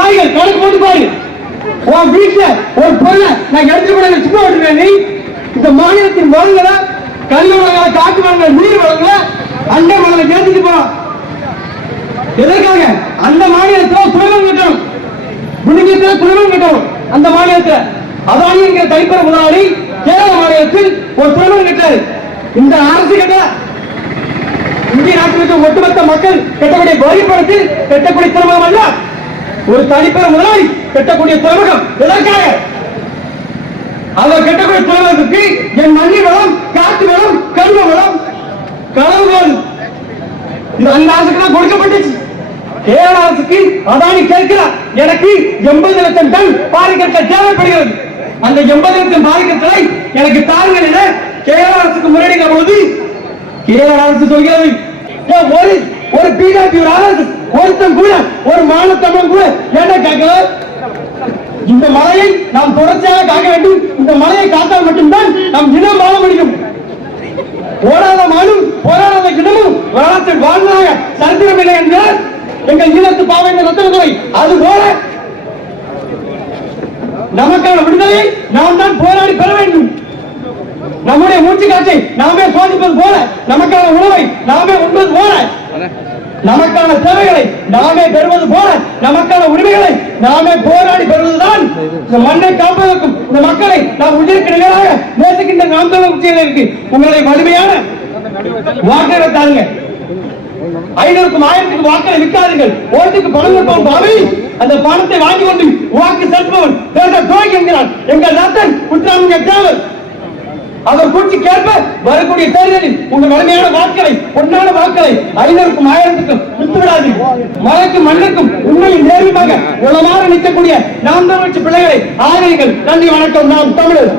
கணக்கு போட்டு பாரு. உன் வீட்டுல ஒரு பொருளை நான் எடுத்து கூட சும்மா விட்டுருவேன். நீ இந்த மாநிலத்தின் வளங்களை, கல்வி வளங்களை, காட்டு வளங்களை, நீர் வளங்களை, அண்ட வளங்களை கேட்டுட்டு போறான். எதற்காக? அந்த மாநிலத்தில் துறைமுகம் கட்டணும், புனிதத்தில் துறைமுகம் கட்டணும். அந்த மாநிலத்தில் அதானி என்கிற தனிப்பெற முதலாளி கேரள மாநிலத்தில் ஒரு துறைமுகம் கட்டாரு. இந்த அரசு கட்ட இந்திய நாட்டில் ஒட்டுமொத்த மக்கள் கட்டக்கூடிய வரி பணத்தில் கட்டக்கூடிய துறைமுகம் அல்ல, ஒரு தனிப்பெற முதலாளி கட்டக்கூடிய துறைமுகம். எதற்காக? அவர் கட்டக்கூடிய துறைமுகத்துக்கு என் மண்ணி வளம், காட்டு வளம், கருவ வளம், களவுகள் அந்த அரசுக்கு தான் கொடுக்கப்பட்டுச்சு. கேரள அரசுக்கு அதானி கேட்கிறார், எனக்கு 80 லட்சம் டன் பாறைக்கற்கள் தேவைப்படுகிறது, அந்த 80 லட்சம் பாறைக்கற்களை எனக்கு தாருங்கள் என கேரள அரசுக்கு முறையிடுகிற பொழுது கேரள அரசு சொல்கிறது, ஒரு பிஜேபி அரசு ஒருத்தம் கூட, ஒரு மாநிலத்தமிழன் கூட என்ன கேட்கல, இந்த மலையை நாம் தொடர்ச்சியாக காக்க வேண்டும், இந்த மலையை காத்தால் மட்டும்தான் நாம் இனம் வாழ முடியும். போராட மானும் போராடாத இடமும் வரலாற்றில் வாழ்ந்ததாக சரித்திரம் இல்லை என்றார் எங்கள் ஈழத்து பாவேந்த ரத்தனதுரை. அது போல நமக்கான விடுதலையை நாம் தான் போராடி பெற வேண்டும். நம்முடைய மூச்சு காற்றை நாமே சோதிப்பது போல, நமக்கான உணவை நாமே உண்பது போல, நமக்கான தேவைகளை நாமே பெறுவது போல, நமக்கான உரிமைகளை நாமே போராடி பெறுவதுதான் இந்த மண்ணை காப்பதற்கும் இந்த மக்களை நாம் உயிருக்கு நிகராக நேசிக்கின்ற நாம் தமிழர் கட்சியினருக்கு உங்களை வலிமையான வாக்குகளை தாருங்க. 500க்கும் 1000க்கும் வாக்களை விற்காதீர்கள். ஓட்டுக்கு பணம் கொடுப்பவன் பாவி, அந்த பணத்தை வாங்கி கொண்டு வாக்கு செலுத்துபவன் துரோகி என்கிறான் எங்கள் ரத்தன் குற்றாமிய தேவர். அவர் கூட்சிக்கேற்ப வரக்கூடிய தேர்தலில் உங்கள் வலிமையான வாக்களை, பொன்னான வாக்களை 500க்கும் 1000க்கும் விட்டுவிடாது. மலைக்கும் மண்ணுக்கும் உண்மையின் நேர்மையாக உளமாற நிற்கக்கூடிய நாம் தமிழ் பிள்ளைகளை ஆதரிங்கள். நன்றி, வணக்கம். நாம் தமிழர்.